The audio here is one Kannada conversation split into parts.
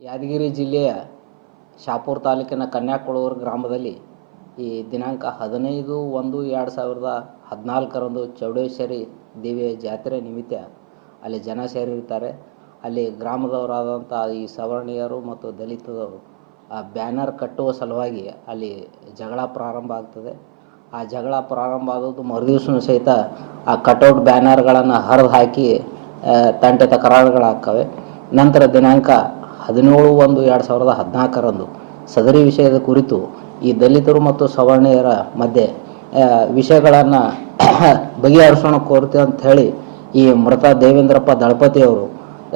ಯಾದಗಿರಿ ಜಿಲ್ಲೆಯ ಶಾಪುರ ತಾಲೂಕಿನ ಕನ್ಯಾಕುಳೂರು ಗ್ರಾಮದಲ್ಲಿ ಈ ದಿನಾಂಕ 15/1/2014ರಂದು ಚೌಡೇಶ್ವರಿ ದೇವಿಯ ಜಾತ್ರೆ ನಿಮಿತ್ತ ಅಲ್ಲಿ ಜನ ಸೇರಿರ್ತಾರೆ. ಅಲ್ಲಿ ಗ್ರಾಮದವರಾದಂಥ ಈ ಸವರ್ಣೀಯರು ಮತ್ತು ದಲಿತರು ಆ ಬ್ಯಾನರ್ ಕಟ್ಟುವ ಸಲುವಾಗಿ ಅಲ್ಲಿ ಜಗಳ ಪ್ರಾರಂಭ ಆಗ್ತದೆ. ಆ ಜಗಳ ಪ್ರಾರಂಭ ಆಗೋದು ಮರುದಿವಸನೂ ಸಹಿತ ಆ ಕಟೌಟ್ ಬ್ಯಾನರ್ಗಳನ್ನು ಹರಿದು ಹಾಕಿ ತಂಟೆ ತಕರಾರುಗಳಾಗ್ತವೆ. ನಂತರ ದಿನಾಂಕ 17/1/2014ರಂದು ಸದರಿ ವಿಷಯದ ಕುರಿತು ಈ ದಲಿತರು ಮತ್ತು ಸವರ್ಣೀಯರ ಮಧ್ಯೆ ವಿಷಯಗಳನ್ನು ಬಗೆಹರಿಸೋಣ ಕೋರ್ತೀವಿ ಅಂತ ಹೇಳಿ ಈ ಮೃತ ದೇವೇಂದ್ರಪ್ಪ ದಳಪತಿಯವರು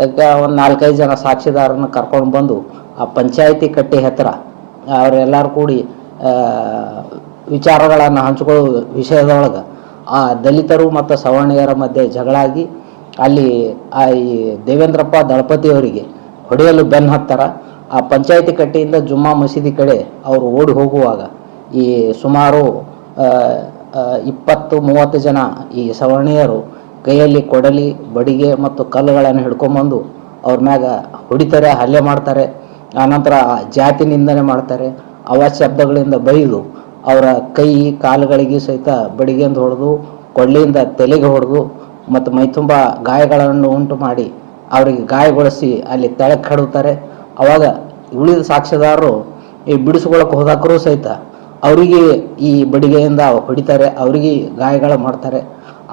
ಒಂದು 4-5 ಜನ ಸಾಕ್ಷಿದಾರರನ್ನು ಕರ್ಕೊಂಡು ಬಂದು ಆ ಪಂಚಾಯಿತಿ ಕಟ್ಟಿ ಹತ್ತಿರ ಅವರೆಲ್ಲರೂ ಕೂಡಿ ವಿಚಾರಗಳನ್ನು ಹಂಚಿಕೊಳ್ಳೋ ವಿಷಯದೊಳಗೆ ಆ ದಲಿತರು ಮತ್ತು ಸವರ್ಣೀಯರ ಮಧ್ಯೆ ಜಗಳಾಗಿ ಅಲ್ಲಿ ಈ ದೇವೇಂದ್ರಪ್ಪ ದಳಪತಿಯವರಿಗೆ ಹೊಡೆಯಲು ಬೆನ್ನು ಹತ್ತಾರ. ಆ ಪಂಚಾಯಿತಿ ಕಟ್ಟೆಯಿಂದ ಜುಮ್ಮಾ ಮಸೀದಿ ಕಡೆ ಅವರು ಓಡಿ ಹೋಗುವಾಗ ಈ ಸುಮಾರು 20-30 ಜನ ಈ ಸವರ್ಣೀಯರು ಕೈಯಲ್ಲಿ ಕೊಡಲಿ, ಬಡಿಗೆ ಮತ್ತು ಕಲ್ಲುಗಳನ್ನು ಹಿಡ್ಕೊಂಬಂದು ಅವ್ರ ಮ್ಯಾಗ ಹೊಡಿತಾರೆ, ಹಲ್ಲೆ ಮಾಡ್ತಾರೆ. ಆನಂತರ ಜಾತಿ ನಿಂದನೆ ಮಾಡ್ತಾರೆ. ಶಬ್ದಗಳಿಂದ ಬೈದು ಅವರ ಕೈ ಕಾಲುಗಳಿಗೆ ಸಹಿತ ಬಡಿಗೆಂದು ಹೊಡೆದು, ಕೊಳ್ಳಿಯಿಂದ ತಲೆಗೆ ಹೊಡೆದು ಮತ್ತು ಮೈತುಂಬ ಗಾಯಗಳನ್ನು ಉಂಟು ಮಾಡಿ ಅವರಿಗೆ ಗಾಯಗೊಳಿಸಿ ಅಲ್ಲಿ ತೆಳಕ್ಕೆ ಕಡುತ್ತಾರೆ. ಅವಾಗ ಉಳಿದ ಸಾಕ್ಷಿದಾರರು ಈ ಬಿಡಿಸ್ಕೊಳ್ಳೋಕೆ ಹೋದಾಕರೂ ಸಹಿತ ಅವರಿಗೆ ಈ ಬಡಿಗೆಯಿಂದ ಹೊಡಿತಾರೆ, ಅವರಿಗೆ ಗಾಯಗಳು ಮಾಡ್ತಾರೆ.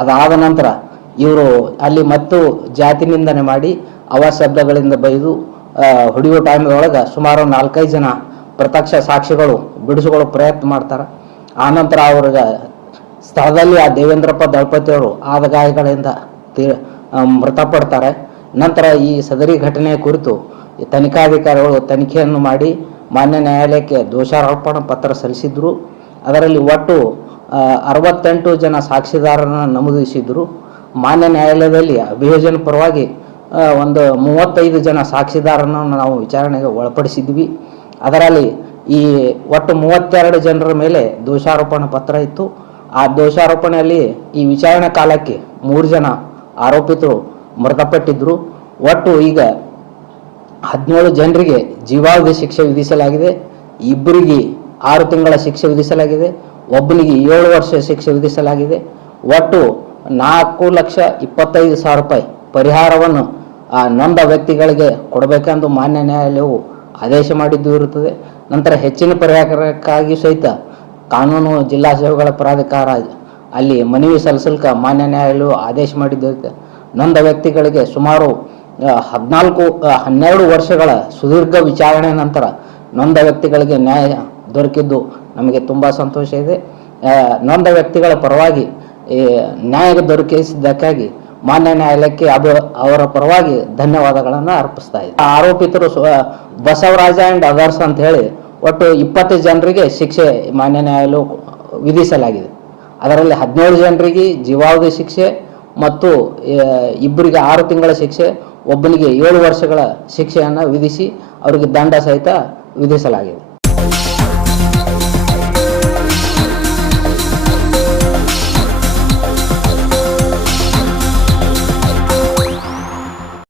ಅದಾದ ನಂತರ ಇವರು ಅಲ್ಲಿ ಮತ್ತು ಜಾತಿ ನಿಂದನೆ ಮಾಡಿ ಶಬ್ದಗಳಿಂದ ಬೈದು ಹೊಡೆಯುವ ಟೈಮ್ದೊಳಗೆ ಸುಮಾರು 4-5 ಜನ ಪ್ರತ್ಯಕ್ಷ ಸಾಕ್ಷಿಗಳು ಬಿಡಿಸ್ಕೊಳ್ಳೋ ಪ್ರಯತ್ನ ಮಾಡ್ತಾರೆ. ಆನಂತರ ಅವ್ರಿಗೆ ಸ್ಥಳದಲ್ಲಿ ಆ ದೇವೇಂದ್ರಪ್ಪ ದಳಪತಿಯವರು ಆದ ಗಾಯಗಳಿಂದ ಮೃತಪಡ್ತಾರೆ. ನಂತರ ಈ ಸದರಿ ಘಟನೆಯ ಕುರಿತು ತನಿಖಾಧಿಕಾರಿಗಳು ತನಿಖೆಯನ್ನು ಮಾಡಿ ಮಾನ್ಯ ನ್ಯಾಯಾಲಯಕ್ಕೆ ದೋಷಾರೋಪಣಾ ಪತ್ರ ಸಲ್ಲಿಸಿದ್ರು. ಅದರಲ್ಲಿ ಒಟ್ಟು 68 ಜನ ಸಾಕ್ಷಿದಾರರನ್ನು ನಮೂದಿಸಿದ್ರು. ಮಾನ್ಯ ನ್ಯಾಯಾಲಯದಲ್ಲಿ ಅಭಿಯೋಜನೆ ಪರವಾಗಿ ಒಂದು 35 ಜನ ಸಾಕ್ಷಿದಾರರನ್ನು ನಾವು ವಿಚಾರಣೆಗೆ ಒಳಪಡಿಸಿದ್ವಿ. ಅದರಲ್ಲಿ ಈ ಒಟ್ಟು 32 ಜನರ ಮೇಲೆ ದೋಷಾರೋಪಣಾ ಪತ್ರ ಇತ್ತು. ಆ ದೋಷಾರೋಪಣೆಯಲ್ಲಿ ಈ ವಿಚಾರಣೆ ಕಾಲಕ್ಕೆ 3 ಜನ ಆರೋಪಿತರು ಮೃತಪಟ್ಟಿದ್ದರು. ಒಟ್ಟು ಈಗ 17 ಜನರಿಗೆ ಜೀವಾವಧಿ ಶಿಕ್ಷೆ ವಿಧಿಸಲಾಗಿದೆ. 2 6 ತಿಂಗಳ ಶಿಕ್ಷೆ ವಿಧಿಸಲಾಗಿದೆ. ಒಬ್ಬನಿಗೆ 7 ವರ್ಷ ಶಿಕ್ಷೆ ವಿಧಿಸಲಾಗಿದೆ. ಒಟ್ಟು 4,25,000 ರೂಪಾಯಿ ಪರಿಹಾರವನ್ನು ನೊಂದ ವ್ಯಕ್ತಿಗಳಿಗೆ ಕೊಡಬೇಕೆಂದು ಮಾನ್ಯ ನ್ಯಾಯಾಲಯವು ಆದೇಶ ಮಾಡಿದ್ದು ಇರುತ್ತದೆ. ನಂತರ ಹೆಚ್ಚಿನ ಪರಿಹಾರಕ್ಕಾಗಿ ಸಹಿತ ಕಾನೂನು ಜಿಲ್ಲಾ ಸೇವೆಗಳ ಪ್ರಾಧಿಕಾರ ಅಲ್ಲಿ ಮನವಿ ಸಲ್ಲಿಸಲಿಕ್ಕೆ ಮಾನ್ಯ ನ್ಯಾಯಾಲಯವು ಆದೇಶ ಮಾಡಿದ್ದು. ನೊಂದ ವ್ಯಕ್ತಿಗಳಿಗೆ ಸುಮಾರು 12 ವರ್ಷಗಳ ಸುದೀರ್ಘ ವಿಚಾರಣೆ ನಂತರ ನೊಂದ ವ್ಯಕ್ತಿಗಳಿಗೆ ನ್ಯಾಯ ದೊರಕಿದ್ದು ನಮಗೆ ತುಂಬ ಸಂತೋಷ ಇದೆ. ನೊಂದ ವ್ಯಕ್ತಿಗಳ ಪರವಾಗಿ ನ್ಯಾಯ ದೊರಕಿಸಿದ್ದಕ್ಕಾಗಿ ಮಾನ್ಯ ನ್ಯಾಯಾಲಯಕ್ಕೆ ಅವರ ಪರವಾಗಿ ಧನ್ಯವಾದಗಳನ್ನು ಅರ್ಪಿಸ್ತಾ ಇದೆ. ಆರೋಪಿತರು ಬಸವರಾಜ ಆ್ಯಂಡ್ ಅದರ್ಸ್ ಅಂತ ಹೇಳಿ ಒಟ್ಟು 20 ಜನರಿಗೆ ಶಿಕ್ಷೆ ಮಾನ್ಯ ನ್ಯಾಯಾಲಯ ವಿಧಿಸಲಾಗಿದೆ. ಅದರಲ್ಲಿ 17 ಜನರಿಗೆ ಜೀವಾವಧಿ ಶಿಕ್ಷೆ ಮತ್ತು 2 6 ತಿಂಗಳ ಶಿಕ್ಷೆ, ಒಬ್ಬನಿಗೆ 7 ವರ್ಷಗಳ ಶಿಕ್ಷೆಯನ್ನು ವಿಧಿಸಿ ಅವರಿಗೆ ದಂಡ ಸಹಿತ ವಿಧಿಸಲಾಗಿದೆ.